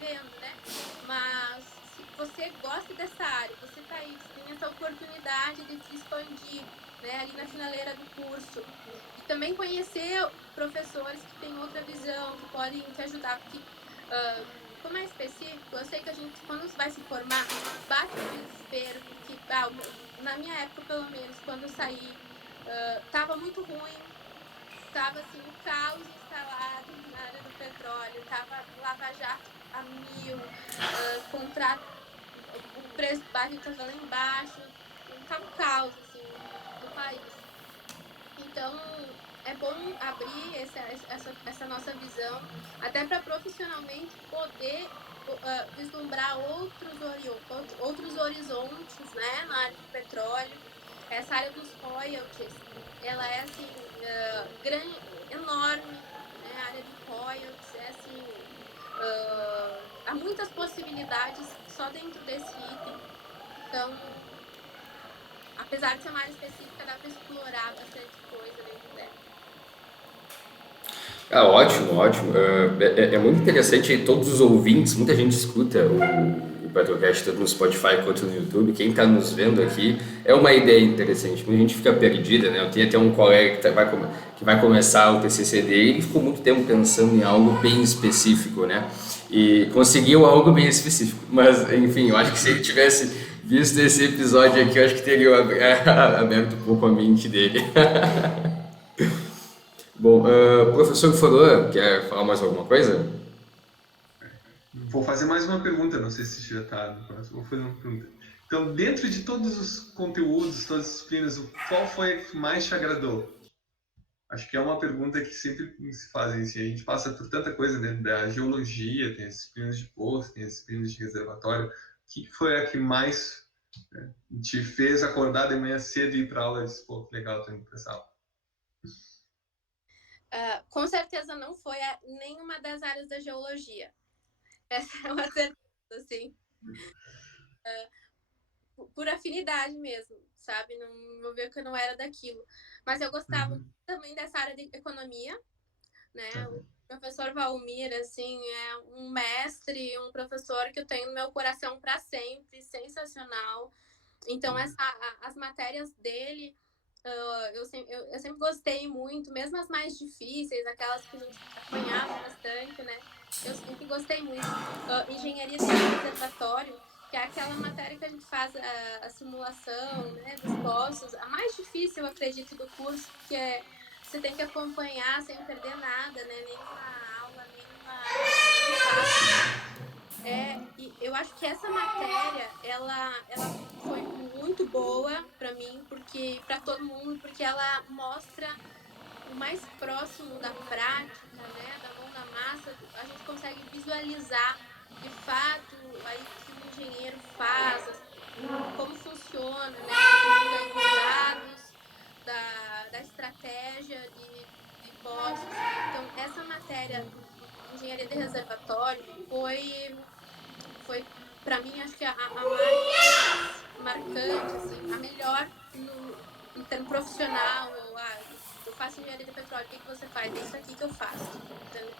vendo, né? Mas se você gosta dessa área, você tá aí, você tem essa oportunidade de se expandir, né? Ali na finaleira do curso. E também conhecer professores que têm outra visão, que podem te ajudar, porque como é específico, eu sei que a gente, quando vai se formar, bate um desespero, porque na minha época, pelo menos, quando eu saí, tava muito ruim, tava assim, o caos instalado na área do petróleo, tava Lava Jato a mil, contrato, o preço do barril tava lá embaixo, tava um caos, assim, no país. Então, é bom abrir essa nossa visão, até para profissionalmente poder vislumbrar outros horizontes, né, na área do petróleo. Essa área dos royalties, ela é assim, enorme, né? A área de royalties é assim, há muitas possibilidades só dentro desse item. Então, apesar de ser uma área específica, dá para explorar bastante coisa dentro dela. Ah, ótimo, ótimo. É muito interessante, todos os ouvintes, muita gente escuta o Petrocast tanto no Spotify quanto no YouTube. Quem está nos vendo aqui, é uma ideia interessante. Muita gente fica perdida, né? Eu tenho até um colega que vai começar o TCC dele, ele ficou muito tempo pensando em algo bem específico, né? E conseguiu algo bem específico. Mas, enfim, eu acho que se ele tivesse visto esse episódio aqui, eu acho que teria aberto um pouco a mente dele. Bom, professor Foroa, quer falar mais alguma coisa? Vou fazer mais uma pergunta, não sei se já está no próximo. Vou fazer uma pergunta. Então, dentro de todos os conteúdos, todas as disciplinas, qual foi a que mais te agradou? Acho que é uma pergunta que sempre se fazem. Assim, a gente passa por tanta coisa, né? Da geologia, tem as disciplinas de poço, tem as disciplinas de reservatório. O que foi a que mais, né, te fez acordar de manhã cedo e ir para aula e disse, pô, que legal, tô indo para essa aula? Com certeza não foi nenhuma das áreas da geologia. Essa é uma certeza, assim. Por afinidade mesmo, sabe? Não ver que eu não era daquilo. Mas eu gostava também dessa área de economia, né? O professor Valmir, assim, é um mestre, um professor que eu tenho no meu coração para sempre, sensacional. Então, as matérias dele, eu sempre gostei muito, mesmo as mais difíceis, aquelas que a gente apanhava bastante, né? Eu sempre gostei muito. Engenharia de reservatório, que é aquela matéria que a gente faz a simulação, né, dos poços. A mais difícil, eu acredito, do curso, porque você tem que acompanhar sem perder nada, né? Nenhuma aula, nenhum passo. E eu acho que essa matéria, ela foi muito boa para mim, para todo mundo, porque ela mostra o mais próximo da prática, né, da mão na massa, a gente consegue visualizar de fato aí o que o engenheiro faz, como funciona, né, uso aí dos dados, da estratégia de poços. Então, essa matéria, engenharia de reservatório, foi para mim, acho que a mais marcante, assim, a melhor no termo profissional, eu faço engenharia de petróleo, o que você faz? É isso aqui que eu faço. Entendeu?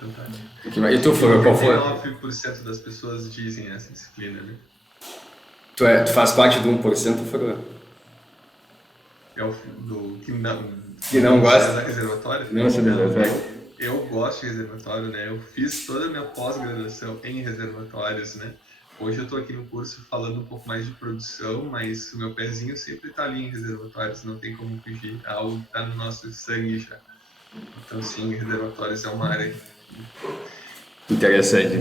Fantástico. E tu, Flor, qual foi? 99% das pessoas dizem essa disciplina, né? Tu faz parte do 1%, Flor? É o do que não gosta da reservatória? Não se reservatório. Eu gosto de reservatório, né? Eu fiz toda a minha pós-graduação em reservatórios, né? Hoje eu estou aqui no curso falando um pouco mais de produção, mas o meu pezinho sempre está ali em reservatórios, não tem como fugir. É algo que está no nosso sangue já. Então, sim, reservatórios é uma área Interessante.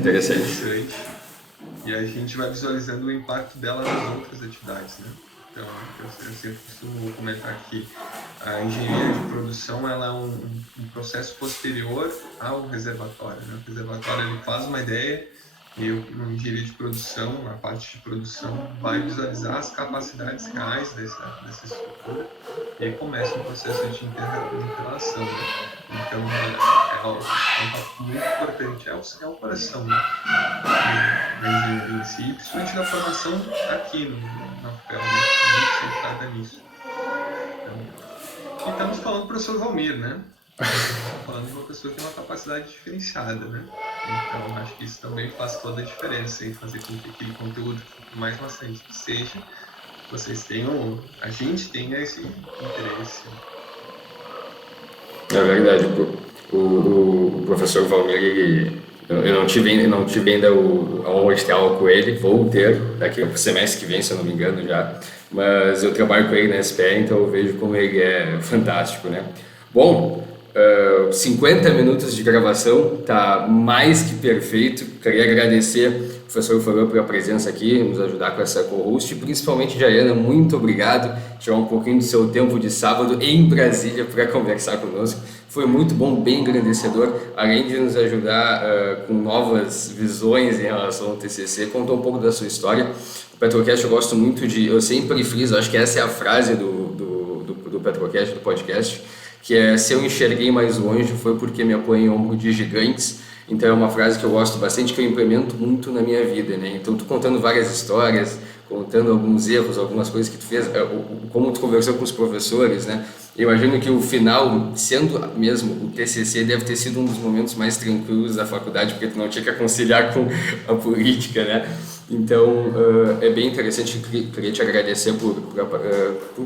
E a gente vai visualizando o impacto dela nas outras atividades, né? Então, eu sempre costumo comentar que a engenharia de produção ela é um processo posterior ao reservatório, né? O reservatório ele faz uma ideia e a engenharia de produção, a parte de produção, vai visualizar as capacidades reais dessa estrutura e aí começa um processo de interrelação, né? Então, é um papo muito importante, é o coração, né? Da engenharia em si, principalmente da formação aqui na UFPEL, né? Muito centrada nisso. Então, e estamos falando professor Valmir, né? Estamos falando de uma pessoa que tem uma capacidade diferenciada, né? Então, acho que isso também faz toda a diferença em fazer com que aquele conteúdo, por mais maçante que seja, vocês tenham, a gente tenha esse interesse. É verdade, o professor Valmir, eu não tive ainda a honra de ter aula com ele, vou ter daqui a semestre que vem, se eu não me engano já, mas eu trabalho com ele na SPE, então eu vejo como ele é fantástico, né? Bom, 50 minutos de gravação, tá mais que perfeito, queria agradecer o professor Florian pela presença aqui, nos ajudar com essa co-host, e principalmente, Jaiana, muito obrigado, tirar um pouquinho do seu tempo de sábado em Brasília para conversar conosco. Foi muito bom, bem engrandecedor, além de nos ajudar com novas visões em relação ao TCC, contou um pouco da sua história. O Petrocast eu gosto muito eu sempre friso, acho que essa é a frase do Petrocast, do podcast, que é: se eu enxerguei mais longe foi porque me apoiei em ombro de gigantes. Então é uma frase que eu gosto bastante, que eu implemento muito na minha vida, né? Então tu contando várias histórias, contando alguns erros, algumas coisas que tu fez, como tu conversou com os professores, né? Eu imagino que o final, sendo mesmo o TCC, deve ter sido um dos momentos mais tranquilos da faculdade, porque tu não tinha que conciliar com a política, né? Então, é bem interessante, queria te agradecer por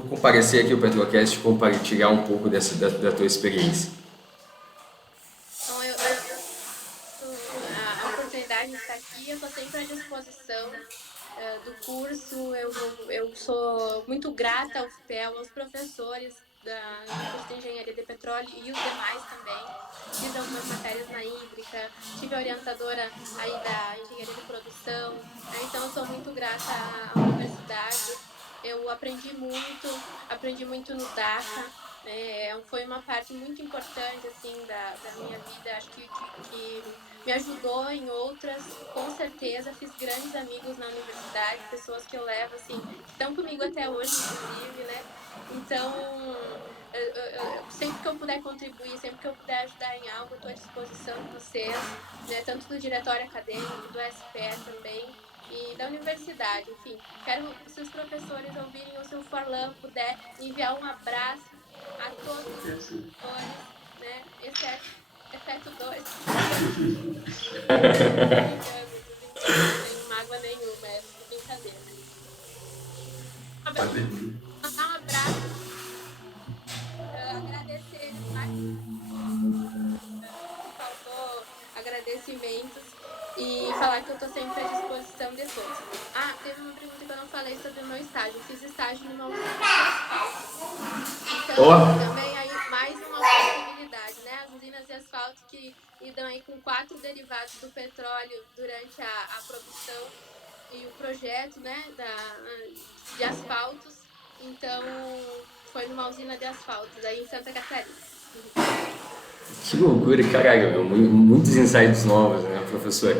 comparecer aqui ao Petrocast e compartilhar um pouco da tua experiência. Então, a oportunidade de estar aqui, eu estou sempre à disposição do curso. Eu sou muito grata ao FPEL, aos professores do curso de Engenharia de Petróleo e os demais também. Fiz algumas matérias na hídrica, tive a orientadora aí da Engenharia de Produção, né? Então eu sou muito grata à universidade. Eu aprendi muito no DACA. Foi uma parte muito importante assim da minha vida. Acho que me ajudou em outras, com certeza. Fiz grandes amigos na universidade, pessoas que eu levo assim, que estão comigo até hoje, inclusive, né? Então, sempre que eu puder contribuir, sempre que eu puder ajudar em algo, eu estou à disposição de vocês, né? Tanto do diretório acadêmico, do SPE também, e da universidade. Enfim, se os professores ouvirem, ou se o Forlan puder enviar um abraço a todos os professores, né? Exceto dois. Não tem mágoa nenhuma, é brincadeira. Mandar um abraço, agradecer faltou agradecimentos e falar que eu tô sempre à disposição de todos. Teve uma pergunta que eu não falei sobre o meu estágio. Eu fiz estágio numa usina de asfalto. Então, também aí mais uma possibilidade, né? As usinas de asfalto que lidam aí com 4 derivados do petróleo durante a produção e o projeto, né, de asfaltos. Então, foi numa usina de asfaltos aí em Santa Catarina. Que loucura, caralho, muitos insights novos, né, professor?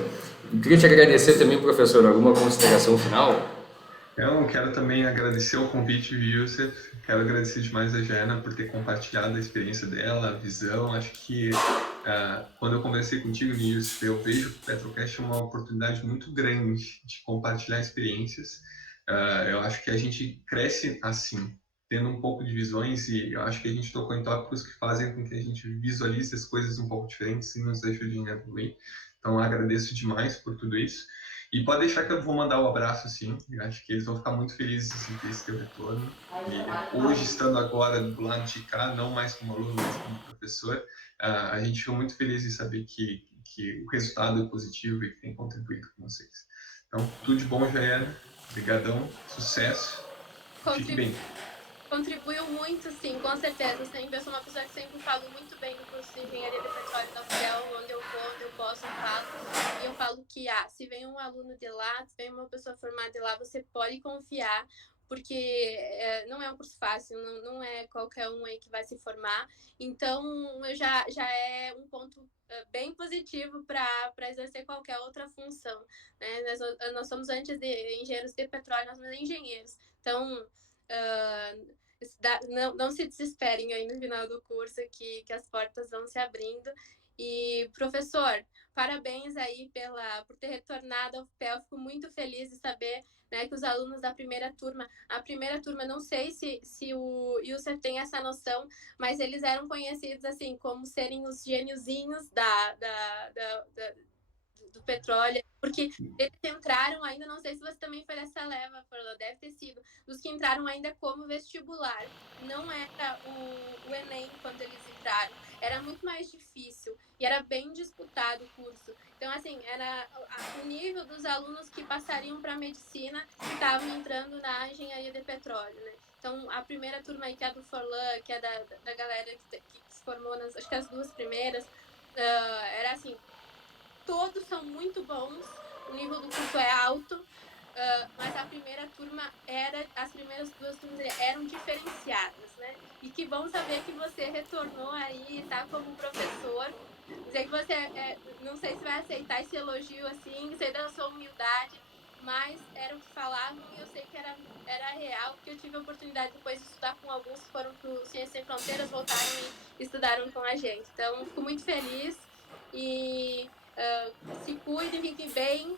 Eu queria te agradecer também, professor, alguma consideração final? Eu quero também agradecer o convite, Youssef. Quero agradecer demais a Jana por ter compartilhado a experiência dela, a visão. Acho que quando eu conversei contigo, Youssef, eu vejo que o Petrocast é uma oportunidade muito grande de compartilhar experiências. Eu acho que a gente cresce assim, tendo um pouco de visões, e eu acho que a gente tocou em tópicos que fazem com que a gente visualize as coisas um pouco diferentes e nos ajudem a evoluir. Então, agradeço demais por tudo isso. E pode deixar que eu vou mandar o abraço, sim. Eu acho que eles vão ficar muito felizes em ter esse teu retorno. E hoje, estando agora do lado de cá, não mais como aluno, mas como professor, a gente ficou muito feliz em saber que o resultado é positivo e que tem contribuído com vocês. Então, tudo de bom, Jaiana. Obrigadão, sucesso. Fique bem. Contribuiu muito, sim, com certeza. Eu sou uma pessoa que sempre falo muito bem do curso de Engenharia de Petróleo da UFPEL, onde eu vou, onde eu posso, eu falo. E eu falo que, se vem um aluno de lá, se vem uma pessoa formada de lá, você pode confiar, porque não é um curso fácil, não é qualquer um aí que vai se formar. Então, já é um ponto bem positivo para exercer qualquer outra função, né? Nós somos, antes de engenheiros de petróleo, nós somos engenheiros. Então, não se desesperem aí no final do curso, que as portas vão se abrindo. E, professor, parabéns aí por ter retornado ao FPEL. Fico muito feliz de saber, né, que os alunos da primeira turma, não sei se o Youssef tem essa noção, mas eles eram conhecidos assim como serem os gêniozinhos do petróleo, porque eles entraram ainda, não sei se você também foi dessa leva, Forlan, deve ter sido, dos que entraram ainda como vestibular. Não era o Enem quando eles entraram, era muito mais difícil e era bem disputado o curso. Então, assim, era o nível dos alunos que passariam para medicina e estavam entrando na engenharia de petróleo, né? Então, a primeira turma aí, que é a do Forlan, que é da galera que se formou, acho que as duas primeiras, era assim, todos são muito bons, o nível do curso é alto, mas a primeira turma as primeiras 2 turmas eram diferenciadas, né? E que bom saber que você retornou aí, tá como professor. Dizer que você, não sei se vai aceitar esse elogio assim, sei da sua humildade, mas era o que falavam e eu sei que era real, porque eu tive a oportunidade depois de estudar com alguns que foram para o Ciências Sem Fronteiras, voltaram e estudaram com a gente. Então, fico muito feliz e se cuidem, fiquem bem,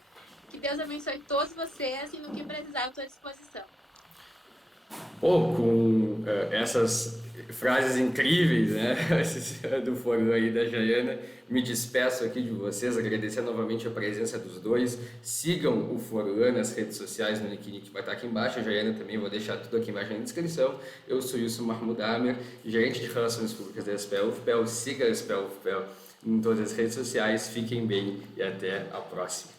que Deus abençoe todos vocês e no que precisar, eu estou à disposição. Pô, com essas frases incríveis, né, do Forlan aí da Jaiana, me despeço aqui de vocês, agradecer novamente a presença dos dois. Sigam o Forlan nas redes sociais, no link que vai estar aqui embaixo. A Jaiana também, vou deixar tudo aqui embaixo na descrição. Eu sou Yusuf Mahmoud Amer, gerente de Relações Públicas da SPEL UFPEL. Siga a SPEL UFPEL em todas as redes sociais. Fiquem bem e até a próxima.